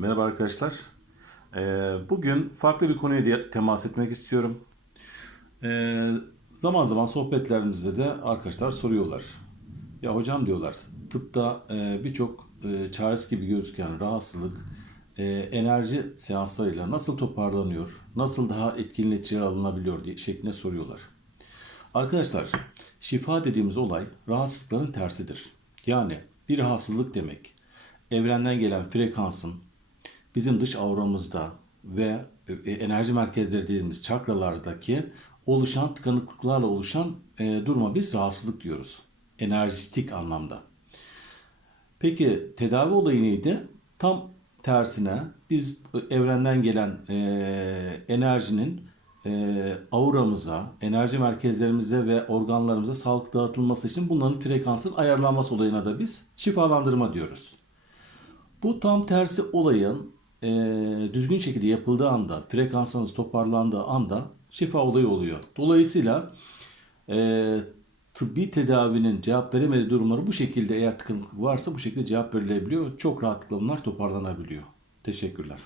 Merhaba arkadaşlar. Ee, bugün farklı bir konuya temas etmek istiyorum. Ee, zaman zaman sohbetlerimizde de arkadaşlar soruyorlar. Ya hocam diyorlar, tıpta e, birçok e, çaresi gibi gözüken rahatsızlık e, enerji seanslarıyla nasıl toparlanıyor, nasıl daha etkin neticeler alınabiliyor diye şeklinde soruyorlar. Arkadaşlar, şifa dediğimiz olay rahatsızlıkların tersidir. Yani bir rahatsızlık demek, evrenden gelen frekansın bizim dış auramızda ve e, enerji merkezleri dediğimiz çakralardaki oluşan tıkanıklıklarla oluşan e, duruma biz rahatsızlık diyoruz. Enerjistik anlamda. Peki tedavi olayı neydi? Tam tersine biz evrenden gelen e, enerjinin e, auramıza, enerji merkezlerimize ve organlarımıza sağlık dağıtılması için bunların frekansın ayarlanması olayına da biz şifalandırma diyoruz. Bu tam tersi olayın e, düzgün şekilde yapıldığı anda, frekansınız toparlandığı anda şifa olayı oluyor. Dolayısıyla e, tıbbi tedavinin cevap veremediği durumları bu şekilde eğer tıkanıklık varsa bu şekilde cevap verilebiliyor. Çok rahatlıkla bunlar toparlanabiliyor. Teşekkürler.